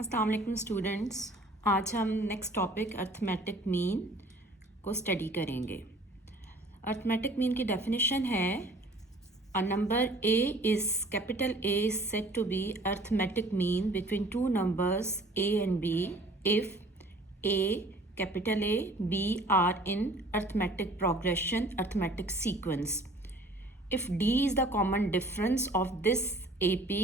अस्सलाम वालेकुम स्टूडेंट्स। आज हम नेक्स्ट टॉपिक अर्थमेटिक मीन को स्टडी करेंगे। अर्थमेटिक मीन की डेफिनेशन है a number A is capital A is said to be arithmetic mean between two numbers A and B if A capital A B are in arithmetic progression arithmetic sequence. If D is the common difference of this A P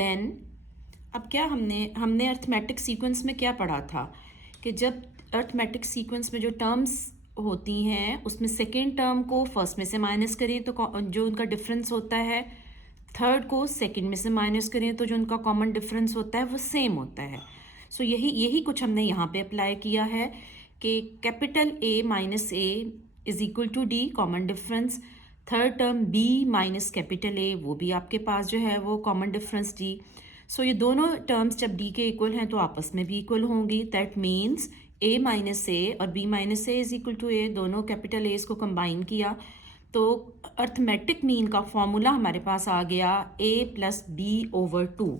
then अब क्या हमने arithmetic sequence में क्या पढ़ा था कि जब arithmetic sequence में जो टर्म्स होती हैं उसमें सेकेंड टर्म को फर्स्ट में से माइनस करें तो जो उनका डिफरेंस होता है, थर्ड को सेकेंड में से माइनस करें तो जो उनका कॉमन डिफरेंस होता है वो सेम होता है। सो यही कुछ हमने यहाँ पे अप्लाई किया है कि capital A minus A is equal to D common difference, third term B minus capital A वो भी आपके पास जो है वो कॉमन डिफरेंस डी। सो ये दोनों टर्म्स जब डी के इक्वल हैं तो आपस में भी इक्वल होंगी। That means A minus A और B minus A is equal to A, दोनों कैपिटल एज को कंबाइन किया तो अर्थमेटिक मीन का फॉर्मूला हमारे पास आ गया A plus B over two.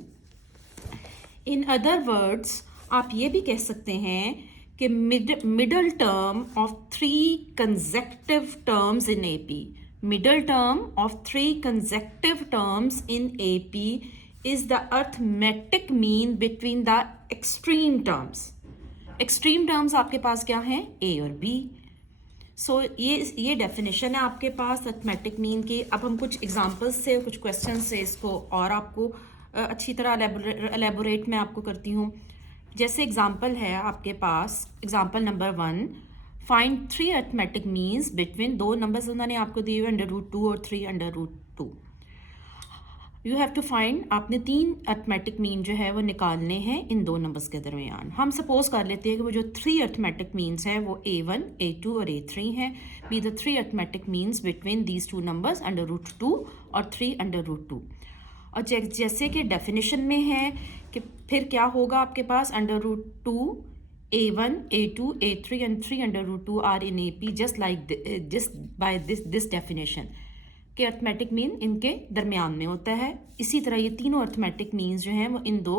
In other words आप ये भी कह सकते हैं कि middle term of three consecutive terms in A P, middle term of three consecutive terms in A P is the arithmetic mean between the extreme terms. extreme terms आपके पास क्या हैं? A और B. So ये definition है आपके पास arithmetic mean की। अब हम कुछ एग्जांपल्स से कुछ क्वेश्चन से इसको और आपको अच्छी तरह एलेबोरेट मैं आपको करती हूँ। जैसे एग्जांपल है आपके पास, example number 1, find three arithmetic means between, दो नंबर्स उन्होंने आपको दिए हुए √2 और 3√2। यू हैव टू फाइंड, आपने तीन अर्थमेटिक मीन जो है वो निकालने हैं इन दो नंबर्स के दरमियान। हम सपोज कर लेते हैं कि वो जो थ्री अर्थमेटिक मीन्स हैं वो A1, A2 और A3 हैं। Be the three arithmetic means between these two numbers √2 और 3√2। और जैसे कि डेफिनेशन में है कि फिर क्या होगा आपके पास, √2 A1, A2, A3 and 3√2 are in AP just like just by this definition कि अर्थमेटिक मीन इनके दरमियान में होता है। इसी तरह ये तीनों अर्थमेटिक मीन्स जो हैं वो इन दो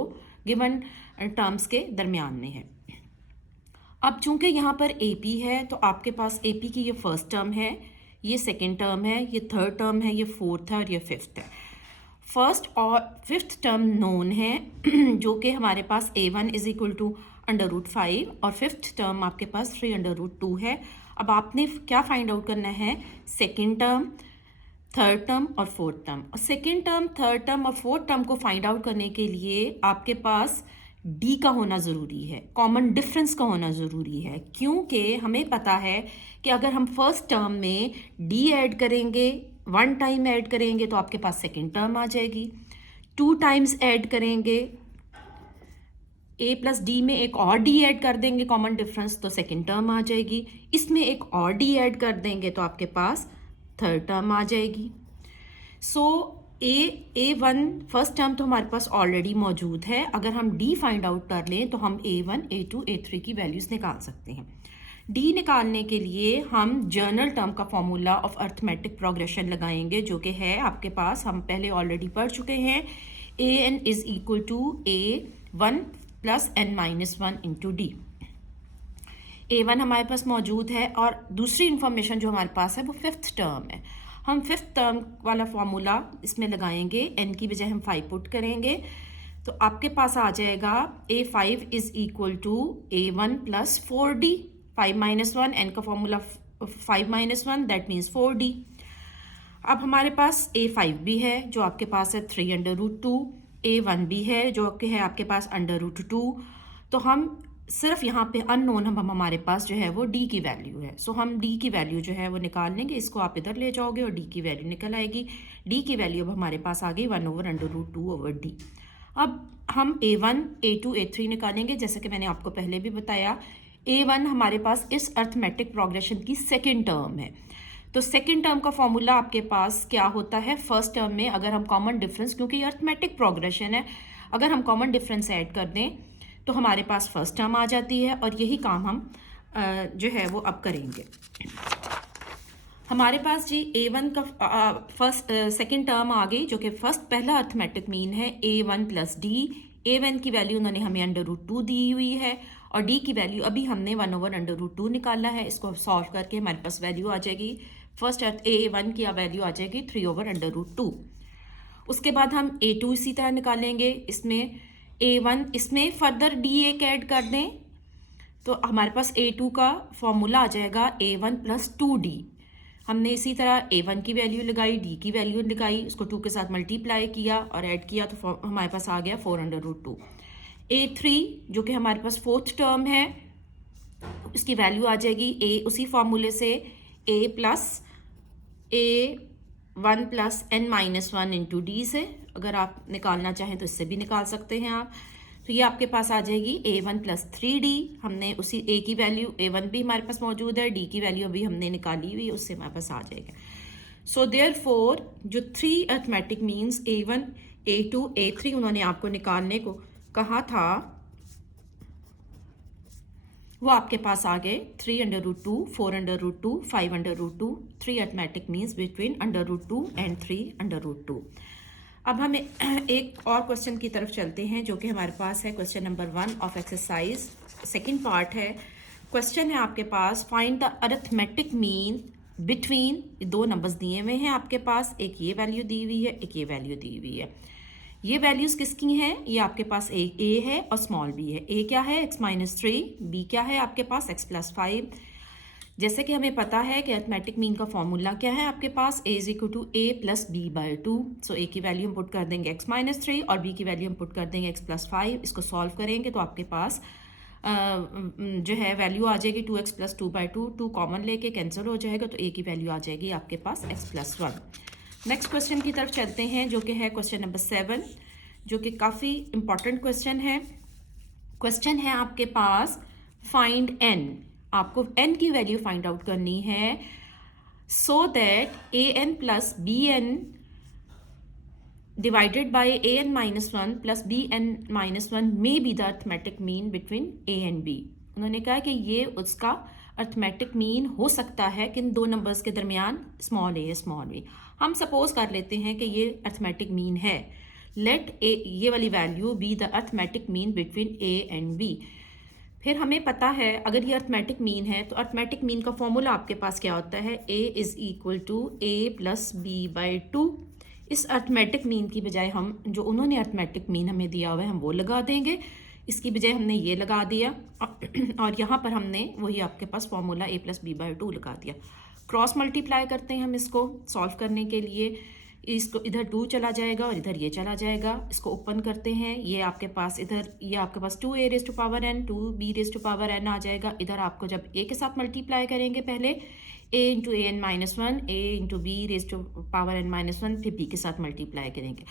गिवन टर्म्स के दरमियान में है। अब चूंकि यहाँ पर AP है तो आपके पास AP की ये फर्स्ट टर्म है, ये सेकेंड टर्म है, ये थर्ड टर्म है, ये फोर्थ है और ये फिफ्थ है। फर्स्ट और फिफ्थ टर्म नोन है जो कि हमारे पास A1 इज इक्वल टू √5 और फिफ्थ टर्म आपके पास 3√2 है। अब आपने क्या फाइंड आउट करना है, सेकेंड टर्म, थर्ड टर्म और फोर्थ टर्म। और सेकेंड टर्म, थर्ड टर्म और फोर्थ टर्म को फाइंड आउट करने के लिए आपके पास डी का होना ज़रूरी है, कॉमन डिफरेंस का होना ज़रूरी है, क्योंकि हमें पता है कि अगर हम फर्स्ट टर्म में डी ऐड करेंगे, वन टाइम ऐड करेंगे तो आपके पास सेकेंड टर्म आ जाएगी, टू टाइम्स ऐड करेंगे ए प्लस डी में एक और डी ऐड कर देंगे कॉमन डिफरेंस तो सेकेंड टर्म आ जाएगी, इसमें एक और डी ऐड कर देंगे तो आपके पास थर्ड टर्म आ जाएगी। सो A1 फर्स्ट टर्म तो हमारे पास ऑलरेडी मौजूद है। अगर हम D फाइंड आउट कर लें तो हम A1, A2, A3 की वैल्यूज निकाल सकते हैं। D निकालने के लिए हम जर्नल टर्म का फॉर्मूला ऑफ अर्थमेटिक प्रोग्रेशन लगाएंगे जो कि है आपके पास, हम पहले ऑलरेडी पढ़ चुके हैं, AN is equal to A1 plus N-1 into D। A1 हमारे पास मौजूद है और दूसरी इंफॉर्मेशन जो हमारे पास है वो फिफ्थ टर्म है। हम फिफ्थ टर्म वाला फॉर्मूला इसमें लगाएंगे, n की बजाय हम 5 पुट करेंगे तो आपके पास आ जाएगा A5 is equal to A1 plus 4D, 5-1, n का फॉर्मूला 5-1 दैट मीन्स 4D। अब हमारे पास A5 भी है जो आपके पास है 3√2, A1 भी है जो कि है आपके पास √2। तो हम सिर्फ यहाँ पे अननोन हम हमारे पास जो है वो D की वैल्यू है। सो हम D की वैल्यू जो है वो निकाल लेंगे, इसको आप इधर ले जाओगे और D की वैल्यू निकल आएगी। D की वैल्यू अब हमारे पास आ गई 1/√2/D। अब हम A1, A2, A3 निकालेंगे जैसे कि मैंने आपको पहले भी बताया। A1 हमारे पास इस अर्थमेटिक प्रोग्रेशन की सेकेंड टर्म है, तो सेकेंड टर्म का फॉर्मूला आपके पास क्या होता है, फर्स्ट टर्म में अगर हम कॉमन डिफरेंस, क्योंकि ये अर्थमेटिक प्रोग्रेशन है, अगर हम कॉमन डिफरेंस ऐड कर दें तो हमारे पास फर्स्ट टर्म आ जाती है और यही काम हम जो है वो अब करेंगे। हमारे पास जी A1 का सेकेंड टर्म आ गई जो कि फर्स्ट पहला अर्थमेटिक मीन है A1 प्लस D A1 की वैल्यू उन्होंने हमें √2 दी हुई है और D की वैल्यू अभी हमने 1/√2 निकाला है। इसको सॉल्व करके हमारे पास वैल्यू आ जाएगी, फर्स्ट A1 की वैल्यू आ जाएगी 3/√2। उसके बाद हम A2 इसी तरह निकालेंगे, इसमें A1 इसमें फर्दर D एक ऐड कर दें तो हमारे पास A2 का फॉर्मूला आ जाएगा A1 + 2D। हमने इसी तरह A1 की वैल्यू लगाई, D की वैल्यू लगाई, उसको 2 के साथ मल्टीप्लाई किया और ऐड किया तो हमारे पास आ गया 4/2। A3 जो कि हमारे पास फोर्थ टर्म है, इसकी वैल्यू आ जाएगी A उसी फॉर्मूले से A + A1 + n-1 into D से। अगर आप निकालना चाहें तो इससे भी निकाल सकते हैं आप। तो ये आपके पास आ जाएगी A1 + 3D। हमने उसी A की वैल्यू A1 भी हमारे पास मौजूद है, D की वैल्यू अभी हमने निकाली हुई है, उससे हमारे पास आ जाएगा। सो देयरफॉर जो 3 arithmetic means A1, A2, A3 उन्होंने आपको निकालने को कहा था वो आपके पास आ गए 3/2, 4/2, 5/2, 3 अरिथमेटिक मीन्स बिटवीन √2 एंड 3/2। अब हम एक और क्वेश्चन की तरफ चलते हैं जो कि हमारे पास है question number 1 of exercise, second part है। क्वेश्चन है आपके पास, find the arithmetic mean between, दो नंबर्स दिए हुए हैं आपके पास, एक ये वैल्यू दी हुई है, एक ये वैल्यू दी हुई है। ये वैल्यूज किसकी हैं? ये आपके पास ए है और स्मॉल बी है। ए क्या है? x-3, बी क्या है आपके पास? x+5। जैसे कि हमें पता है कि अरिथमेटिक मीन का फॉर्मूला क्या है आपके पास, a = a + b/2। So a की वैल्यू हम पुट कर देंगे x-3 और b की वैल्यू हम पुट कर देंगे x+5। इसको सॉल्व करेंगे तो आपके पास जो है वैल्यू आ जाएगी 2x + 2/2, 2 कॉमन लेके कैंसिल हो जाएगा तो a की वैल्यू आ जाएगी आपके पास x+1। नेक्स्ट क्वेश्चन की तरफ चलते हैं जो कि है क्वेश्चन नंबर 7, जो कि काफ़ी इंपॉर्टेंट क्वेश्चन है। क्वेश्चन है आपके पास, फाइंड n, आपको n की वैल्यू फाइंड आउट करनी है so that an + bn divided by an-1 + bn-1 may be the arithmetic mean between a and b। उन्होंने कहा कि ये उसका अरिथमेटिक मीन हो सकता है किन दो नंबर्स के दरमियान, स्मॉल a स्मॉल b। हम सपोज कर लेते हैं कि ये अरिथमेटिक मीन है। लेट ए, ये वाली value be the arithmetic mean between a and b। फिर हमें पता है अगर ये अरिथमेटिक मीन है तो अरिथमेटिक मीन का फॉर्मूला आपके पास क्या होता है, a = a + b/2। इस अरिथमेटिक मीन की बजाय हम जो उन्होंने अरिथमेटिक मीन हमें दिया हुआ है हम वो लगा देंगे, इसकी बजाय हमने ये लगा दिया और यहाँ पर हमने वही आपके पास फॉर्मूला a + b/2 लगा दिया। क्रॉस मल्टीप्लाई करते हैं हम इसको सॉल्व करने के लिए, इसको इधर 2 चला जाएगा और इधर ये चला जाएगा। इसको ओपन करते हैं, ये आपके पास इधर ये आपके पास 2a⁴n 2b⁴n आ जाएगा। इधर आपको जब a के साथ मल्टीप्लाई करेंगे पहले a × an-1, a × b⁴n-1, फिर b के साथ मल्टीप्लाई करेंगे।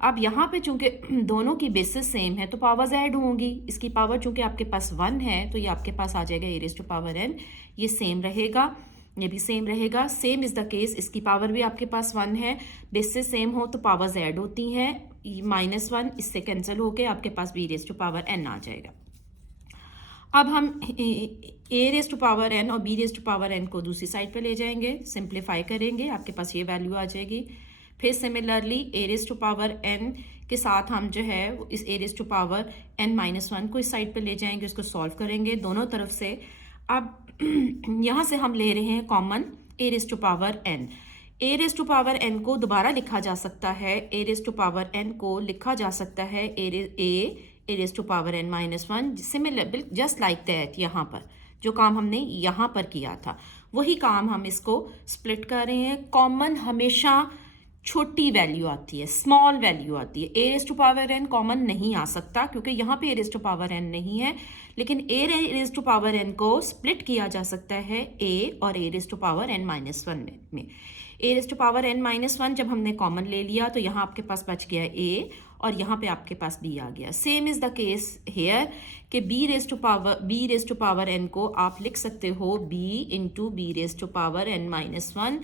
अब यहाँ पे चूंकि दोनों की बेसिस सेम है तो पावर्स ऐड होंगी। इसकी पावर चूंकि आपके पास 1 है तो ये आपके पास आ जाएगा a⁴n, ये सेम रहेगा, ये भी सेम रहेगा। सेम इज़ द केस, इसकी पावर भी आपके पास 1 है, बेसिस सेम हो तो पावर्स ऐड होती हैं, -1 इससे कैंसिल होके आपके पास b⁴n आ जाएगा। अब हम a⁴n और b⁴n को दूसरी साइड पे ले जाएंगे, सिंप्लीफाई करेंगे, आपके पास ये वैल्यू आ जाएगी। फिर सिमिलरली a⁴n के साथ हम जो है इस a⁴n-1 को इस साइड पे ले जाएंगे, उसको सॉल्व करेंगे दोनों तरफ से। अब यहाँ से हम ले रहे हैं कॉमन a⁴n। a⁴n को दोबारा लिखा जा सकता है, a⁴n को लिखा जा सकता है a⁴n-1 similar just like that. यहाँ पर जो काम हमने यहाँ पर किया था वही काम हम इसको स्प्लिट कर रहे हैं। कॉमन हमेशा छोटी वैल्यू आती है, स्मॉल वैल्यू आती है। a⁴n कॉमन नहीं आ सकता क्योंकि यहाँ पे a⁴n नहीं है, लेकिन a⁴n को स्प्लिट किया जा सकता है a और a⁴n-1 में। a⁴n-1 जब हमने कॉमन ले लिया तो यहाँ आपके पास बच गया a और यहाँ पे आपके पास b आ गया। Same is the case hair कि b⁴n को आप लिख सकते हो b × b⁴n-1।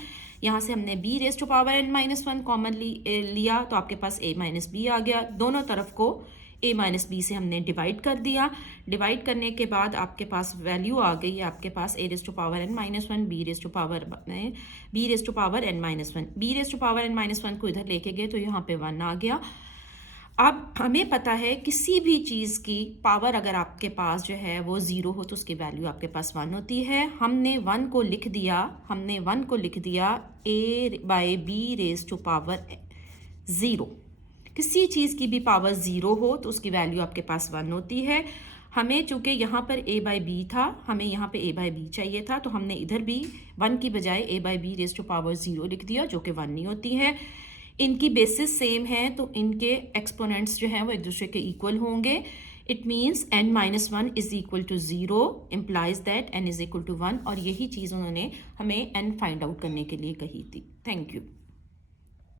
यहाँ से हमने b⁴n-1 कॉमन लिया तो आपके पास a - b आ गया। दोनों तरफ को a - b से हमने डिवाइड कर दिया। डिवाइड करने के बाद आपके पास वैल्यू आ गई है आपके पास a⁴n-1 b⁴n-1 को इधर लेके गए तो यहाँ पे 1 आ गया। अब हमें पता है किसी भी चीज़ की पावर अगर आपके पास जो है वो ज़ीरो हो तो उसकी वैल्यू आपके पास 1 होती है। हमने 1 को लिख दिया a/b⁻⁴ ज़ीरो। किसी चीज़ की भी पावर ज़ीरो हो तो उसकी वैल्यू आपके पास 1 होती है। हमें चूंकि यहाँ पर a/b था, हमें यहाँ पे a/b चाहिए था, तो हमने इधर भी 1 की बजाय a/b⁻0 लिख दिया, जो कि 1 नहीं होती है। इनकी बेसिस सेम है तो इनके एक्सपोनेंट्स जो हैं वो एक दूसरे के इक्वल होंगे। It means n-1 is equal to 0 implies that n is equal to 1, और यही चीज़ उन्होंने हमें n फाइंड आउट करने के लिए कही थी। Thank you.